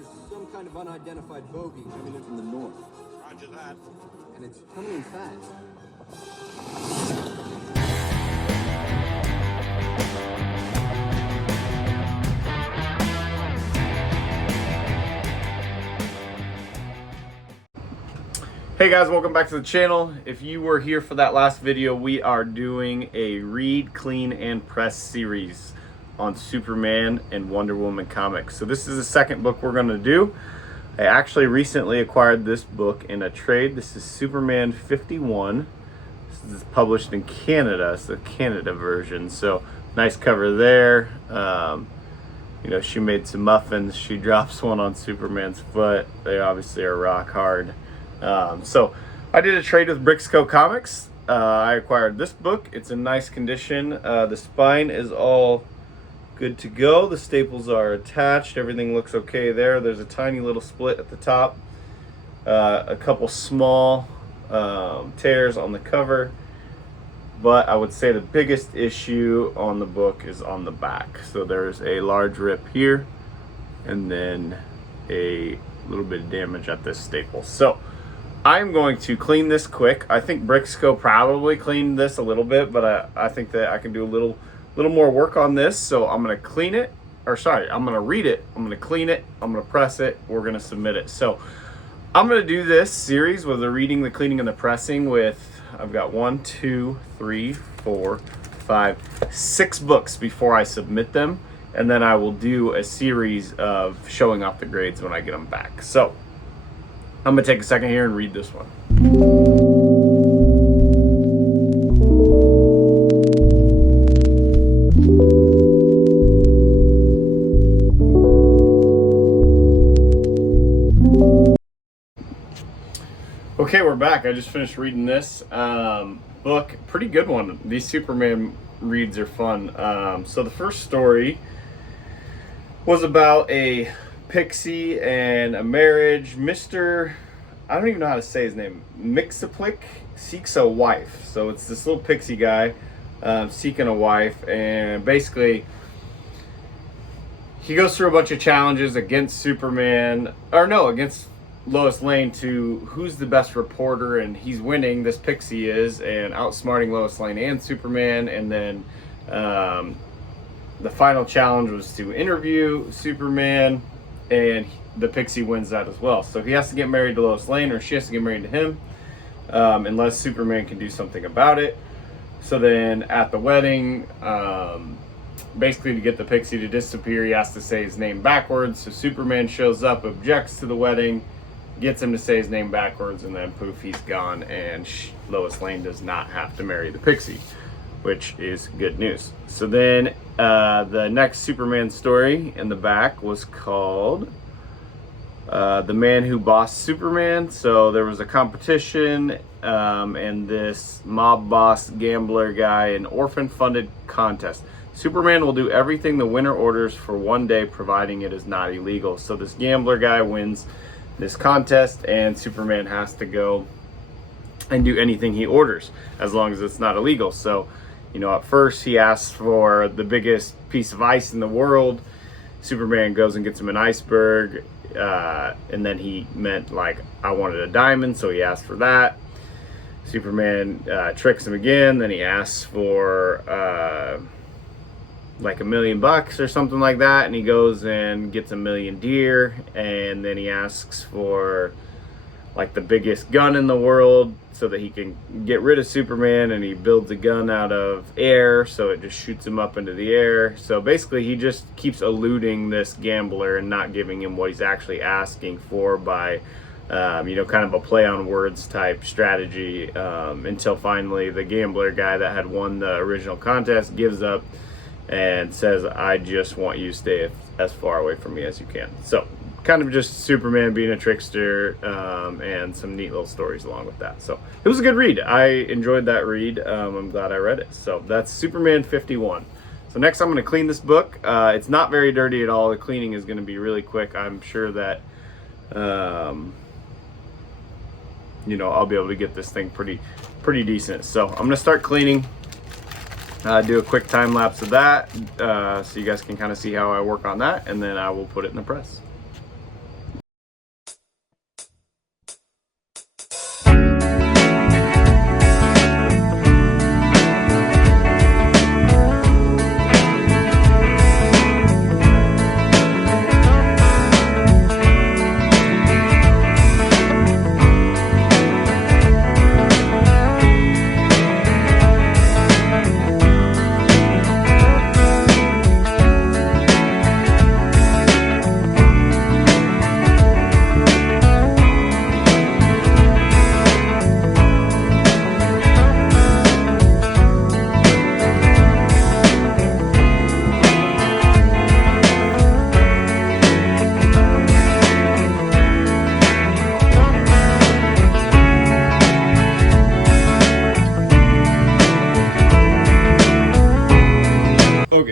There's some kind of unidentified bogey coming in from the north. Roger that. And it's coming in fast. Hey guys, welcome back to the channel. If you were here for that last video, we are doing a read, clean, and press series on Superman and Wonder Woman comics. So this is the second book we're going to do. I actually recently acquired this book in a trade. This is Superman 51. This is published in Canada. It's the Canada version. So nice cover there. You know, she made some muffins. She drops one on Superman's foot. They obviously are rock hard. So I did a trade with Brixco Comics. I acquired this book. It's in nice condition. The spine is all good to go. The staples are attached. Everything looks okay there. There's a tiny little split at the top. A couple small tears on the cover. But I would say the biggest issue on the book is on the back. So there's a large rip here and then a little bit of damage at this staple. So I'm going to clean this quick. I think Brixco probably cleaned this a little bit, but I think that I can do a little more work on this. So I'm going to clean it, or sorry, I'm going to read it, I'm going to clean it, I'm going to press it, we're going to submit it. So I'm going to do this series with the reading, the cleaning, and the pressing with, I've got 1, 2, 3, 4, 5, 6 books before I submit them. And then I will do a series of showing off the grades when I get them back. So I'm gonna take a second here and read this one. Okay, we're back. I just finished reading this book. Pretty good one. These Superman reads are fun. So the first story was about a pixie and a marriage. Mr. I don't even know how to say his name. Mxyzptlk seeks a wife. So it's this little pixie guy seeking a wife, and basically he goes through a bunch of challenges against Superman, or no, against Lois Lane to who's the best reporter, and he's winning, this pixie is, and outsmarting Lois Lane and Superman. And then the final challenge was to interview Superman, and the pixie wins that as well. So he has to get married to Lois Lane, or she has to get married to him, unless Superman can do something about it. So then at the wedding, basically to get the pixie to disappear, he has to say his name backwards. So Superman shows up, objects to the wedding, gets him to say his name backwards, and then poof, he's gone, and Lois Lane does not have to marry the pixie, which is good news. So then the next Superman story in the back was called The Man Who Bossed Superman. So there was a competition, and this mob boss gambler guy, an orphan-funded contest. Superman will do everything the winner orders for one day, providing it is not illegal. So this gambler guy wins this contest, and Superman has to go and do anything he orders as long as it's not illegal. So, you know, at first he asks for the biggest piece of ice in the world. Superman goes and gets him an iceberg, and then he meant, like, I wanted a diamond, so he asked for that. Superman tricks him again. Then he asks for like $1 million or something like that, and he goes and gets 1,000,000 deer. And then he asks for like the biggest gun in the world so that he can get rid of Superman, and he builds a gun out of air, so it just shoots him up into the air. So basically he just keeps eluding this gambler and not giving him what he's actually asking for by you know, kind of a play on words type strategy, until finally the gambler guy that had won the original contest gives up and says, I just want you to stay as far away from me as you can. So kind of just Superman being a trickster, and some neat little stories along with that. So it was a good read. I enjoyed that read. I'm glad I read it. So that's Superman 51. So next I'm going to clean this book. It's not very dirty at all. The cleaning is going to be really quick. I'm sure that you know, I'll be able to get this thing pretty decent. So I'm going to start cleaning. Do a quick time lapse of that, so you guys can kind of see how I work on that, and then I will put it in the press.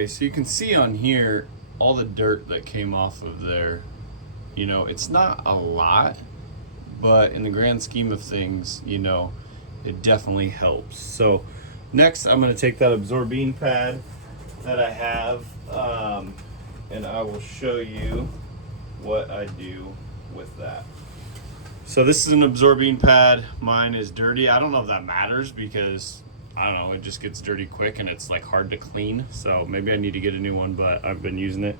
so you can see on here all the dirt that came off of there. You know, it's not a lot, but in the grand scheme of things, you know, it definitely helps. So next I'm going to take that absorbing pad that I have, and I will show you what I do with that. So this is an absorbing pad. Mine is dirty. I don't know if that matters because I don't know, it just gets dirty quick and it's like hard to clean. So maybe I need to get a new one, but I've been using it.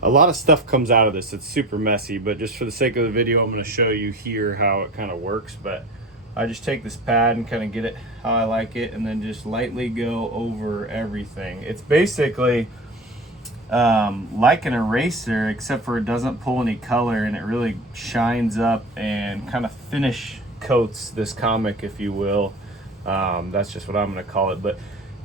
A lot of stuff comes out of this. It's super messy, but just for the sake of the video, I'm going to show you here how it kind of works. But I just take this pad and kind of get it how I like it, and then just lightly go over everything. It's basically like an eraser, except for it doesn't pull any color, and it really shines up and kind of finish coats this comic, if you will. That's just what I'm going to call it. But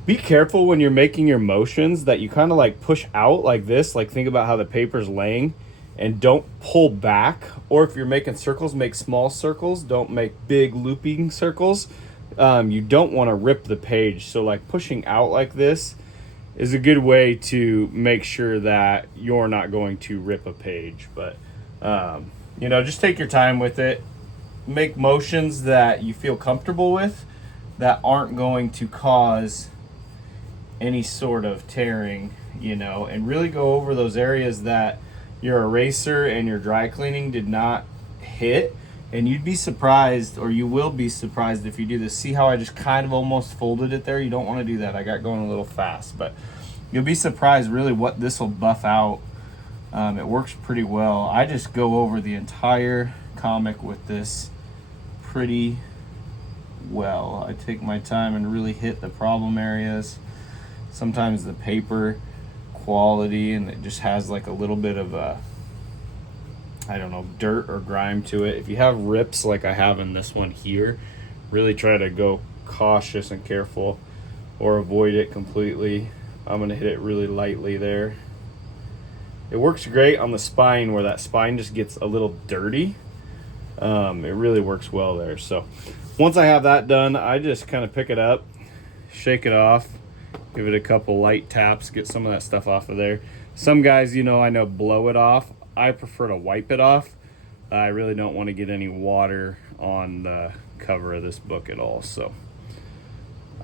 be careful when you're making your motions that you kind of like push out like this. Like think about how the paper's laying, and don't pull back. Or if you're making circles, make small circles. Don't make big looping circles. You don't want to rip the page. So like pushing out like this is a good way to make sure that you're not going to rip a page. But you know, just take your time with it. Make motions that you feel comfortable with, that aren't going to cause any sort of tearing, you know, and really go over those areas that your eraser and your dry cleaning did not hit. And you'd be surprised, or you will be surprised if you do this. See how I just kind of almost folded it there? You don't want to do that. I got going a little fast, but you'll be surprised really what this will buff out. It works pretty well. I just go over the entire comic with this pretty well. I take my time and really hit the problem areas. Sometimes the paper quality, and it just has like a little bit of a, I don't know, dirt or grime to it. If you have rips like I have in this one here, really try to go cautious and careful or avoid it completely. I'm going to hit it really lightly there. It works great on the spine where that spine just gets a little dirty. It really works well there. So once I have that done, I just kind of pick it up, shake it off, give it a couple light taps, get some of that stuff off of there. Some guys, you know, I know blow it off. I prefer to wipe it off. I really don't want to get any water on the cover of this book at all. So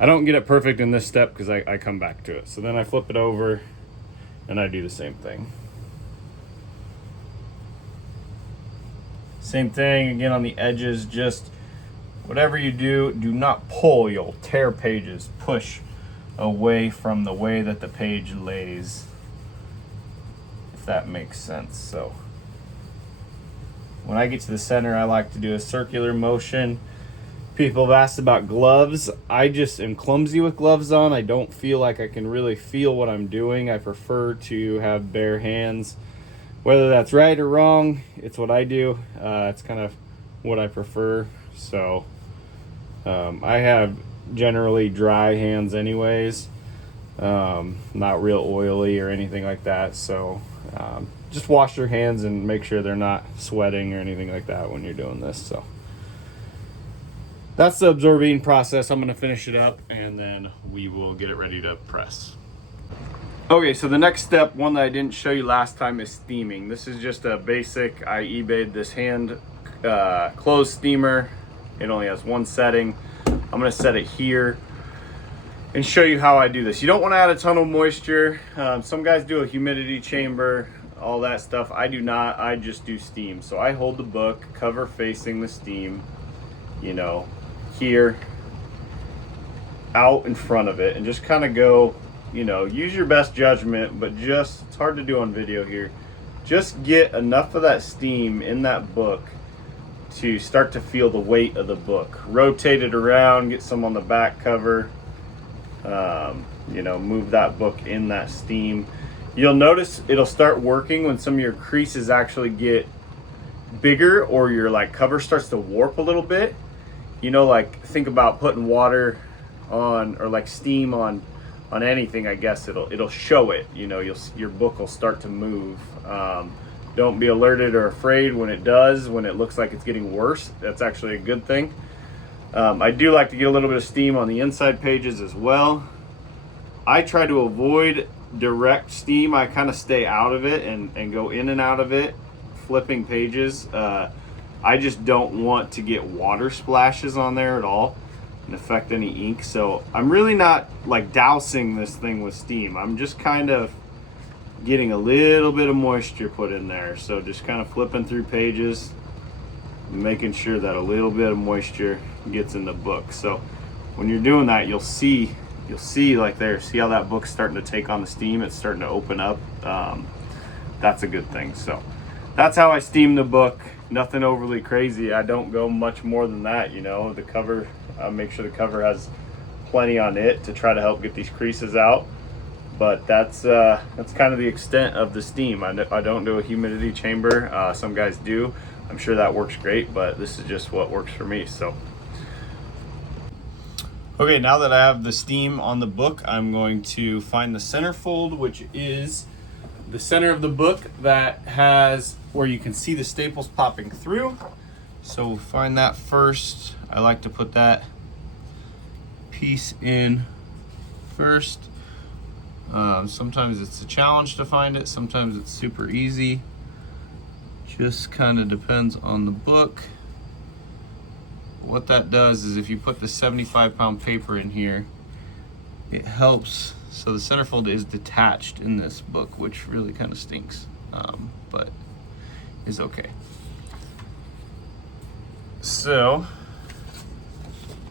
I don't get it perfect in this step because I come back to it. So then I flip it over and I do the same thing. Same thing again on the edges. Just whatever you do, do not pull. You'll tear pages. Push away from the way that the page lays, if that makes sense. So when I get to the center, I like to do a circular motion. People have asked about gloves. I just am clumsy with gloves on. I don't feel like I can really feel what I'm doing. I prefer to have bare hands. Whether that's right or wrong, it's what I do. It's kind of what I prefer. So I have generally dry hands anyways, not real oily or anything like that. So just wash your hands and make sure they're not sweating or anything like that when you're doing this. So that's the absorbing process. I'm going to finish it up and then we will get it ready to press. Okay, so the next step, one that I didn't show you last time, is steaming. This is just a basic, I eBayed this hand closed steamer. It only has one setting. I'm gonna set it here and show you how I do this. You don't want to add a ton of moisture. Some guys do a humidity chamber, all that stuff. I do not. I just do steam. So I hold the book, cover facing the steam, you know, here, out in front of it, and just kind of go, you know, use your best judgment, but just, it's hard to do on video here. Just get enough of that steam in that book to start to feel the weight of the book. Rotate it around, get some on the back cover, you know, move that book in that steam. You'll notice it'll start working when some of your creases actually get bigger, or your like cover starts to warp a little bit. You know, like think about putting water on, or like steam on anything. I guess it'll show it. You know, your book will start to move. Don't be alerted or afraid when it does, when it looks like it's getting worse. That's actually a good thing. I do like to get a little bit of steam on the inside pages as well. I try to avoid direct steam, I kind of stay out of it and go in and out of it, flipping pages. I just don't want to get water splashes on there at all and affect any ink. So I'm really not like dousing this thing with steam. I'm just kind of getting a little bit of moisture put in there. So just kind of flipping through pages, making sure that a little bit of moisture gets in the book. So when you're doing that, you'll see like there, see how that book's starting to take on the steam. It's starting to open up. That's a good thing. So that's how I steam the book. Nothing overly crazy. I don't go much more than that. You know, the cover, make sure the cover has plenty on it to try to help get these creases out. But that's kind of the extent of the steam. I don't do a humidity chamber. Some guys do. I'm sure that works great, but this is just what works for me. So okay, now that I have the steam on the book, I'm going to find the centerfold, which is the center of the book that has where you can see the staples popping through. So we'll find that first. I like to put that piece in first. Sometimes it's a challenge to find it. Sometimes it's super easy. Just kind of depends on the book. What that does is if you put the 75-pound paper in here, it helps. So the centerfold is detached in this book, which really kind of stinks, but is okay. So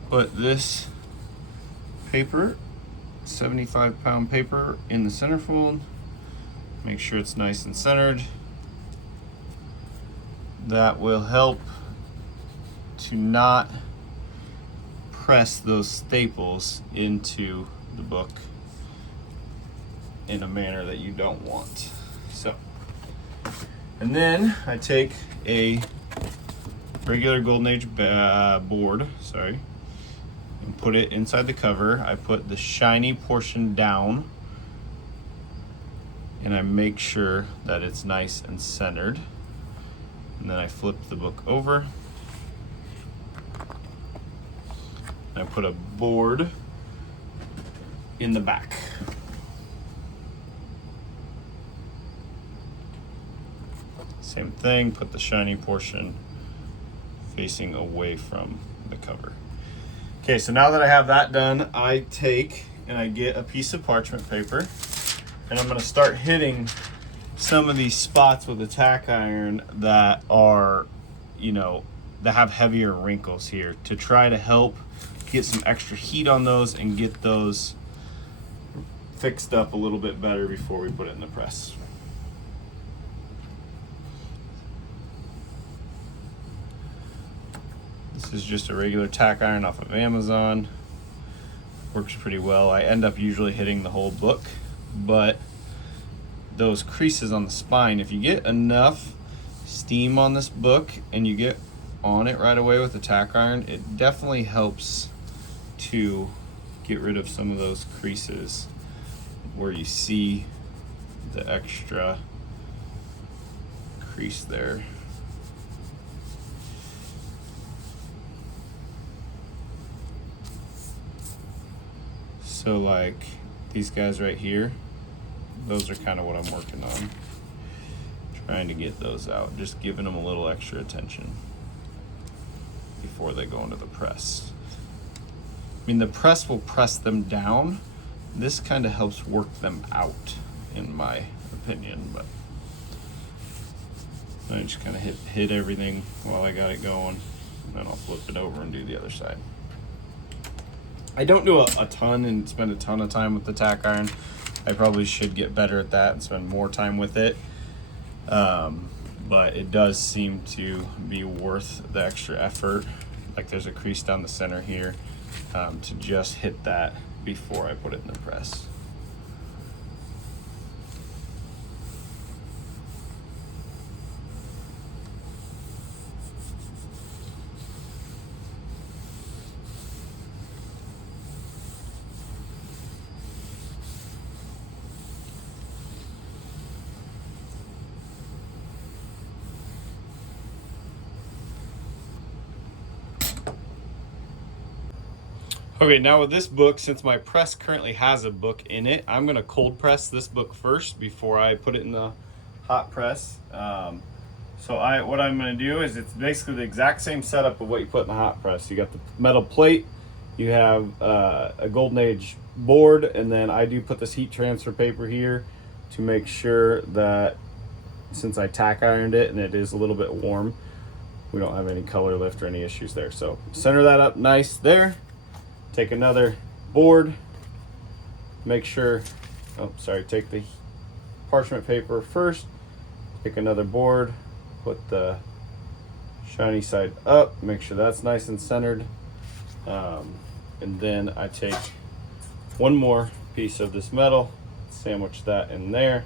put this paper, 75-pound paper, in the centerfold. Make sure it's nice and centered. That will help to not press those staples into the book in a manner that you don't want. So, and then I take a regular Golden Age board, and put it inside the cover. I put the shiny portion down, and I make sure that it's nice and centered. And then I flip the book over. I put a board in the back. Same thing, put the shiny portion facing away from the cover. Okay, so now that I have that done, I take and I get a piece of parchment paper, and I'm gonna start hitting some of these spots with a tack iron that are, that have heavier wrinkles here, to try to help get some extra heat on those and get those fixed up a little bit better before we put it in the press. This is just a regular tack iron off of Amazon. Works pretty well. I end up usually hitting the whole book, but those creases on the spine, if you get enough steam on this book and you get on it right away with the tack iron, it definitely helps to get rid of some of those creases where you see the extra crease there. So like these guys right here, those are kind of what I'm working on. Trying to get those out, just giving them a little extra attention before they go into the press. I mean, the press will press them down. This kind of helps work them out, in my opinion, but I just kind of hit everything while I got it going, and then I'll flip it over and do the other side. I don't do a ton and spend a ton of time with the tack iron. I probably should get better at that and spend more time with it. But it does seem to be worth the extra effort. Like there's a crease down the center here, to just hit that before I put it in the press. Okay, now with this book, since my press currently has a book in it, I'm gonna cold press this book first before I put it in the hot press. What I'm gonna do is it's basically the exact same setup of what you put in the hot press. You got the metal plate, you have a Golden Age board, and then I do put this heat transfer paper here to make sure that since I tack ironed it and it is a little bit warm, we don't have any color lift or any issues there. So center that up nice there. Take another board, make sure, take the parchment paper first, take another board, put the shiny side up, make sure that's nice and centered. And then I take one more piece of this metal, sandwich that in there.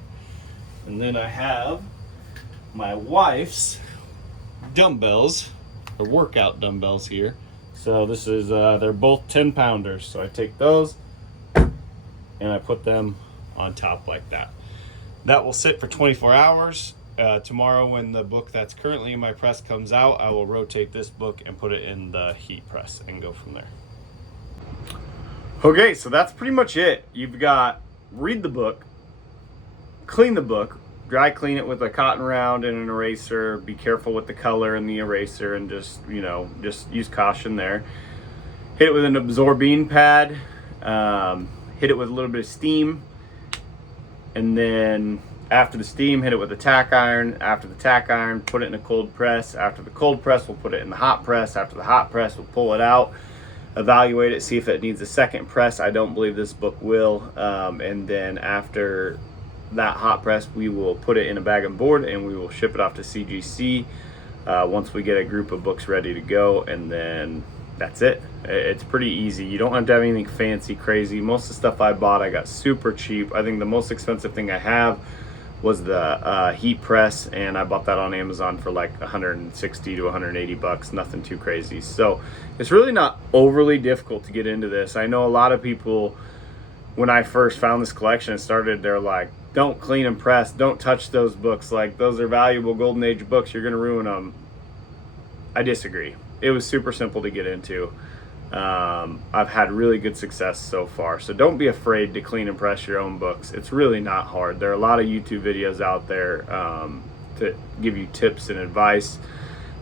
And then I have my wife's dumbbells, or workout dumbbells here. So this is, they're both 10 pounders. So I take those and I put them on top like that. That will sit for 24 hours. Tomorrow when the book that's currently in my press comes out, I will rotate this book and put it in the heat press and go from there. Okay, so that's pretty much it. You've got read the book, clean the book, dry clean it with a cotton round and an eraser. Be careful with the color and the eraser, and just use caution there. Hit it with an absorbing pad, hit it with a little bit of steam, and then after the steam, hit it with a tack iron. After the tack iron, put it in a cold press. After the cold press, we'll put it in the hot press. After the hot press, we'll pull it out, evaluate it, see if it needs a second press. I don't believe this book will. And then after that hot press, we will put it in a bag and board and we will ship it off to CGC once we get a group of books ready to go. And then that's it. It's pretty easy. You don't have to have anything fancy, crazy. Most of the stuff I bought, I got super cheap. I think the most expensive thing I have was the heat press, and I bought that on Amazon for like 160 to 180 bucks, nothing too crazy. So it's really not overly difficult to get into this. I know a lot of people, when I first found this collection and started, they're like, don't clean and press, don't touch those books, like those are valuable Golden Age books, you're gonna ruin them. I disagree. It was super simple to get into. I've had really good success so far, so don't be afraid to clean and press your own books. It's really not hard. There are a lot of YouTube videos out there to give you tips and advice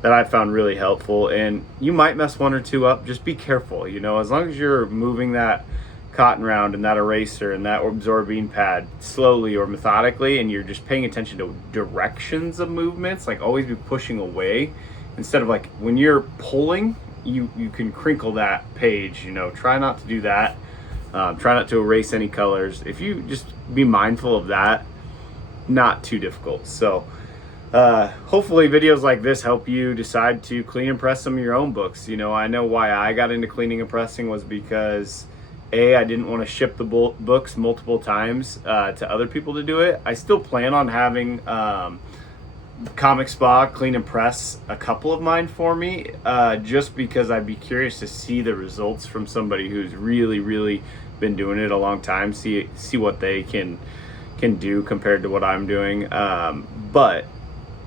that I found really helpful, and you might mess one or two up. Just be careful, as long as you're moving that cotton round and that eraser and that absorbing pad slowly or methodically, and you're just paying attention to directions of movements, like always be pushing away instead of like when you're pulling, you can crinkle that page. Try not to do that. Try not to erase any colors. If you just be mindful of that, not too difficult. So hopefully videos like this help you decide to clean and press some of your own books. I know why I got into cleaning and pressing was because I didn't want to ship the books multiple times to other people to do it. I still plan on having Comic Spa clean and press a couple of mine for me, just because I'd be curious to see the results from somebody who's really been doing it a long time, see what they can do compared to what I'm doing. But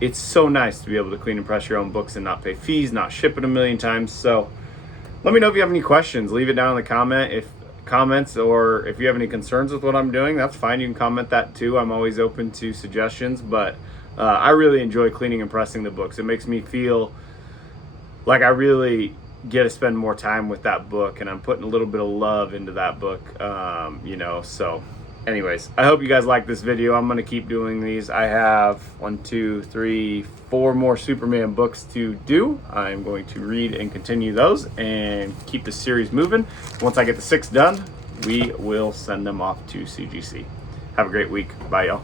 it's so nice to be able to clean and press your own books and not pay fees, not ship it a million times. So let me know if you have any questions. Leave it down in the comments, or if you have any concerns with what I'm doing, that's fine. You can comment that too. I'm always open to suggestions, but I really enjoy cleaning and pressing the books. It makes me feel like I really get to spend more time with that book, and I'm putting a little bit of love into that book, so anyways, I hope you guys like this video. I'm going to keep doing these. I have 1, 2, 3, 4 more Superman books to do. I'm going to read and continue those and keep the series moving. Once I get the 6 done, we will send them off to CGC. Have a great week. Bye, y'all.